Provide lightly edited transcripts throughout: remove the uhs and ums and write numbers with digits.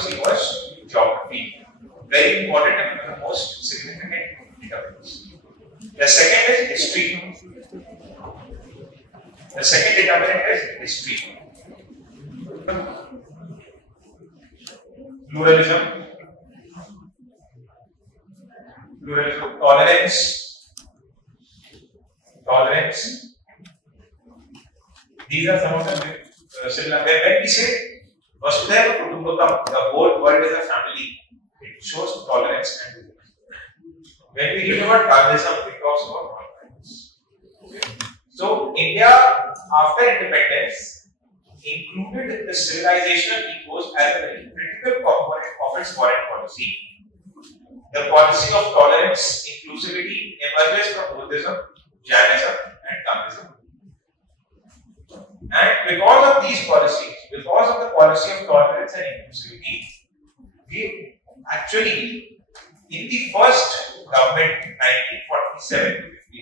policy was geography. Very important and one of the most significant determinants. The second is history. The second determinant is history. Pluralism, tolerance. These are some of the similar. When we say Vasudhaiva Kutumbakam, the whole world is a family, it shows tolerance and unity. When we read about Gandhism, it talks about non-violence. Okay. So India, after independence, included the civilizational ethos as a very critical component of its foreign policy. The policy of tolerance, inclusivity emerges from Buddhism, Jainism, and Gandhism. And because of these policies, because of the policy of tolerance and inclusivity, we actually, in the first government, 1947 to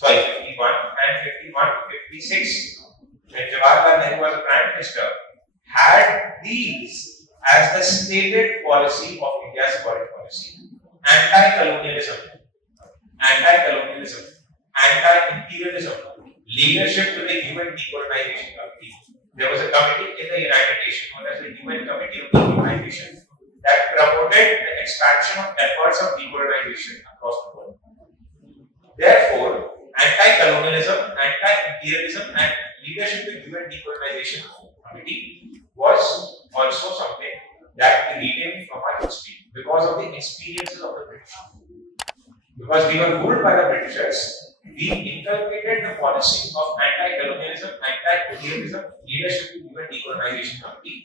51 and 51 to 56, when Jawaharlal Nehru was the Prime Minister, had these as the stated policy of India's foreign policy. Anti-colonialism, anti-imperialism, leadership to the UN decolonization committee. There was a committee in the United Nations known as the UN Committee of Decolonization that promoted the expansion of efforts of decolonization across the world. Therefore, anti-colonialism, anti-imperialism, and leadership to the UN decolonization committee was also something that we retained from our history because of the experiences of the British. Because we were ruled by the Britishers, we inculcated the policy of anti-colonialism, anti-imperialism, leadership to UN decolonization committee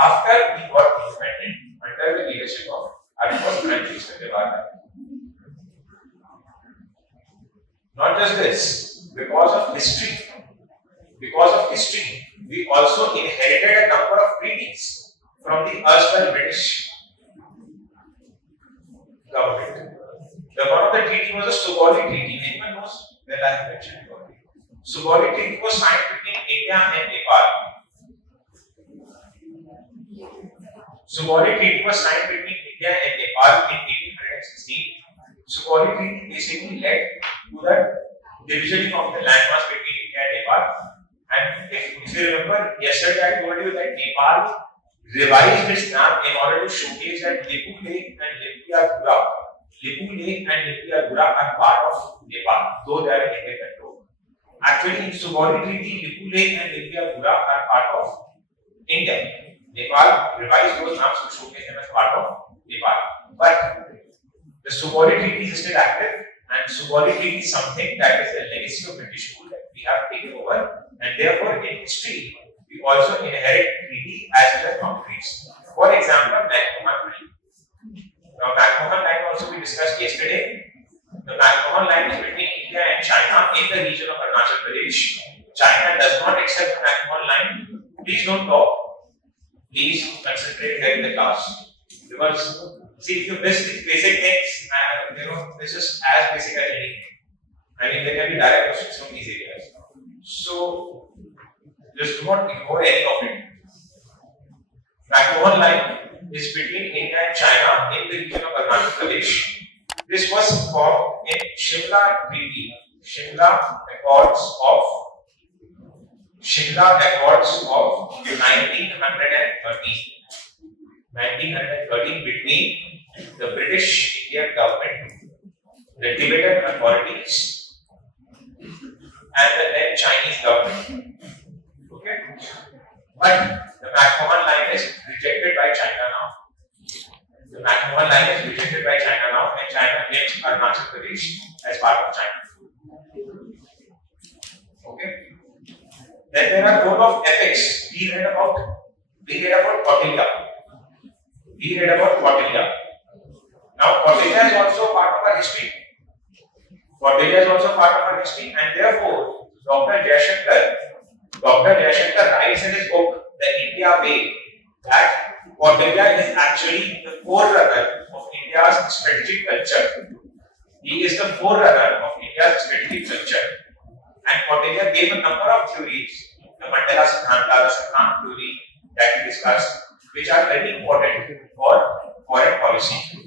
after we got independent under the leadership of our first Prime Minister Jawaharlal. Not just this, because of history, we also inherited a number of treaties from the erstwhile British government. One of the treaty was the Sugauli Treaty. Anyone knows where I have mentioned it already? Sugauli Treaty was signed between India and Nepal. Sugauli Treaty was signed between India and Nepal in 1816. Sugauli Treaty basically led to the division of the landmass between India and Nepal. And if you remember, yesterday I told you that Nepal revised its map in order to showcase that Lipu Lake and Lipiagura are part of Nepal, though they are in Indian control. Actually, in Sugauli Treaty, Lipu Lake and Lipiagura are part of India. Nepal revised those maps to showcase them as part of Nepal. But the Sugauli Treaty is still active, and Sugauli Treaty is something that is a legacy of British rule that we have taken over, and therefore in history we also inherit treaty as well as boundaries. For example, McMahon Line. Now, McMahon Line also we discussed yesterday. The McMahon Line is between India and China in the region of Arunachal Pradesh. China does not accept the McMahon Line. Please don't talk. Please concentrate here in the class. Because see, if you miss these basic things, this is as basic as anything. I mean, there can be direct questions from these areas. So, just do not ignore any of it. McMahon Line is between India and China in the region of Arunachal Pradesh. This was formed in Shimla Treaty, Shimla Accords of 1913 between the British Indian government, the Tibetan authorities, and the then Chinese government. Okay, but the McMahon Line is rejected by China now. And China claims Arunachal Pradesh as part of China. Okay. Then there are role of epics. We read about Kautilya. Now Kautilya is also part of our history. And therefore Dr. Jaishankar writes in his book The India Way that Kautilya is actually the forerunner of India's strategic culture. He is the forerunner of India's strategic culture. And Kautilya gave a number of theories, the Mandela Siddhanta, the Siddhant theory that we discussed. which are very important for foreign policy.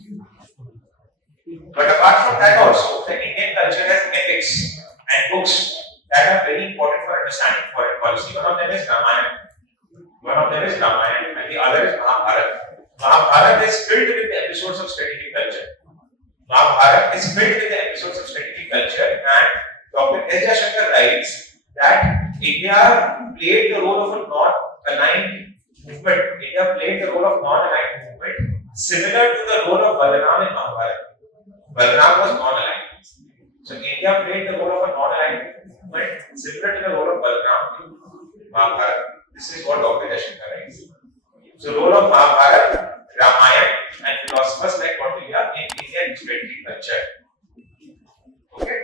But apart from that also, the Indian culture has epics and books that are very important for understanding foreign policy. One of them is Ramayana. And the other is Mahabharata. Mahabharata is filled with the episodes of strategic culture. And Dr. S. Jayashankar writes that India played the role of a non-aligned movement. Similar to the role of Balaram in Mahabharata. Balaram was non-aligned. So India played the role of a non-aligned movement similar to the role of Balaram in Mahabharata. This is what Dr. Jayashankar writes. So role of Mahabharata, Ramayana and philosophers like Kautilya in Indian strategic culture. Okay.